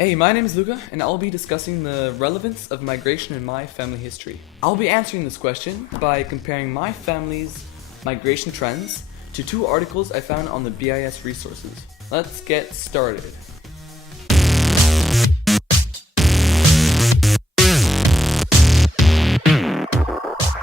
Hey, my name is Luca, and I'll be discussing the relevance of migration in my family history. I'll be answering this question by comparing my family's migration trends to two articles I found on the BIS resources. Let's get started.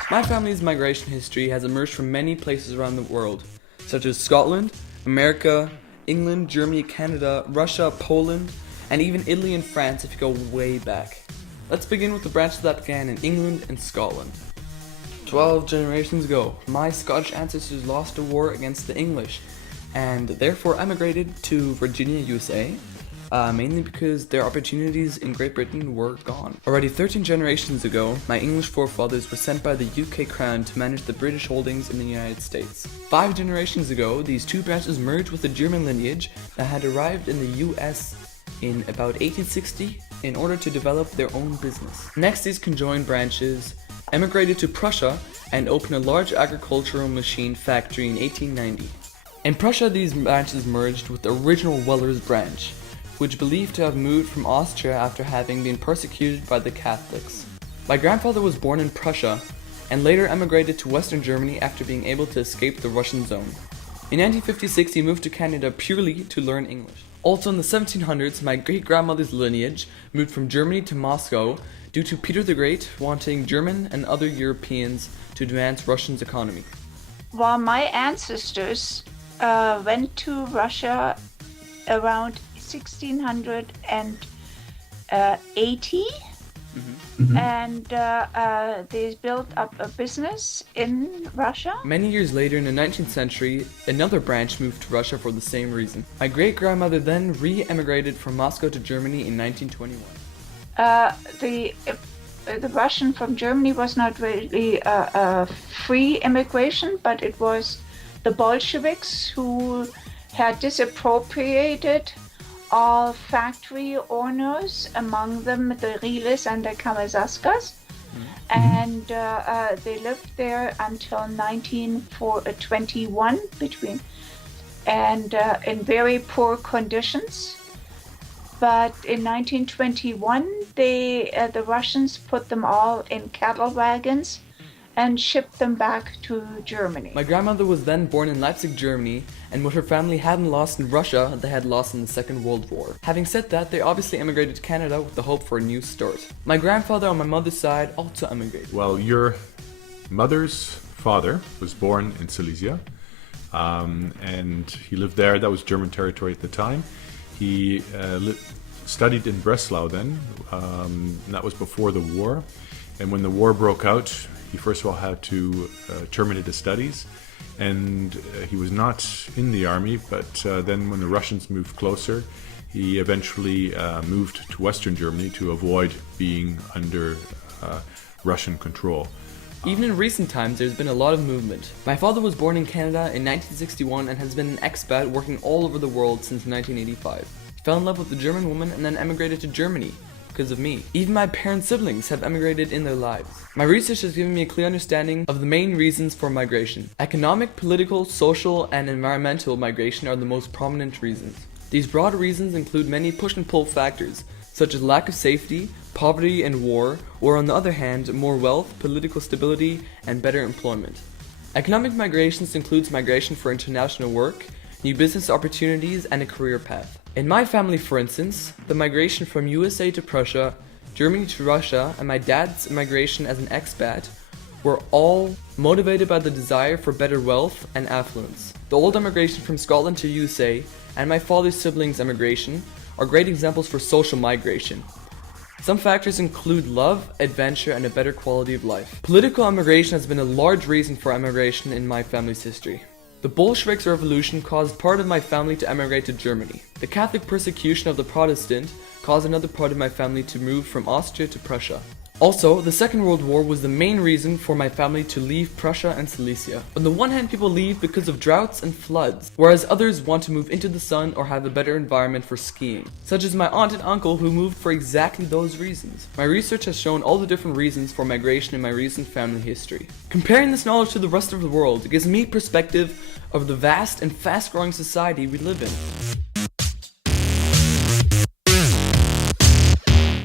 My family's migration history has emerged from many places around the world, such as Scotland, America, England, Germany, Canada, Russia, Poland, and even Italy and France if you go way back. Let's begin with the branches that began in England and Scotland. 12 generations ago, my Scottish ancestors lost a war against the English and therefore emigrated to Virginia, USA, mainly because their opportunities in Great Britain were gone. Already 13 generations ago, my English forefathers were sent by the UK Crown to manage the British holdings in the United States. 5 generations ago, these two branches merged with the German lineage that had arrived in the US in about 1860 in order to develop their own business. Next, these conjoined branches emigrated to Prussia and opened a large agricultural machine factory in 1890. In Prussia, these branches merged with the original Wellers branch, which believed to have moved from Austria after having been persecuted by the Catholics. My grandfather was born in Prussia and later emigrated to Western Germany after being able to escape the Russian zone. In 1956, he moved to Canada purely to learn English. Also in the 1700s, my great-grandmother's lineage moved from Germany to Moscow due to Peter the Great wanting German and other Europeans to advance Russia's economy. Well, my ancestors went to Russia around 1680, and they built up a business in Russia. Many years later in the 19th century, another branch moved to Russia for the same reason. My great-grandmother then re-emigrated from Moscow to Germany in 1921. The Russian from Germany was not really a free immigration, but it was the Bolsheviks who had disappropriated all factory owners, among them the Riles and the Kamazaskas, and they lived there until 1921 in very poor conditions. But in 1921, the Russians put them all in cattle wagons and shipped them back to Germany. My grandmother was then born in Leipzig, Germany, and what her family hadn't lost in Russia, they had lost in the Second World War. Having said that, they obviously emigrated to Canada with the hope for a new start. My grandfather on my mother's side also emigrated. Well, your mother's father was born in Silesia, and he lived there. That was German territory at the time. He studied in Breslau then, and that was before the war. And when the war broke out, he first of all had to terminate his studies, and he was not in the army, but then when the Russians moved closer, he eventually moved to Western Germany to avoid being under Russian control. Even in recent times, there's been a lot of movement. My father was born in Canada in 1961 and has been an expat working all over the world since 1985. He fell in love with a German woman and then emigrated to Germany because of me. Even my parents' siblings have emigrated in their lives. My research has given me a clear understanding of the main reasons for migration. Economic, political, social, and environmental migration are the most prominent reasons. These broad reasons include many push and pull factors, such as lack of safety, poverty and war, or on the other hand, more wealth, political stability, and better employment. Economic migrations includes migration for international work, new business opportunities, and a career path. In my family, for instance, the migration from USA to Prussia, Germany to Russia, and my dad's migration as an expat were all motivated by the desire for better wealth and affluence. The old emigration from Scotland to USA and my father's siblings' emigration are great examples for social migration. Some factors include love, adventure, and a better quality of life. Political emigration has been a large reason for emigration in my family's history. The Bolsheviks revolution caused part of my family to emigrate to Germany. The Catholic persecution of the Protestant caused another part of my family to move from Austria to Prussia. Also, the Second World War was the main reason for my family to leave Prussia and Silesia. On the one hand, people leave because of droughts and floods, whereas others want to move into the sun or have a better environment for skiing, such as my aunt and uncle who moved for exactly those reasons. My research has shown all the different reasons for migration in my recent family history. Comparing this knowledge to the rest of the world gives me perspective of the vast and fast-growing society we live in.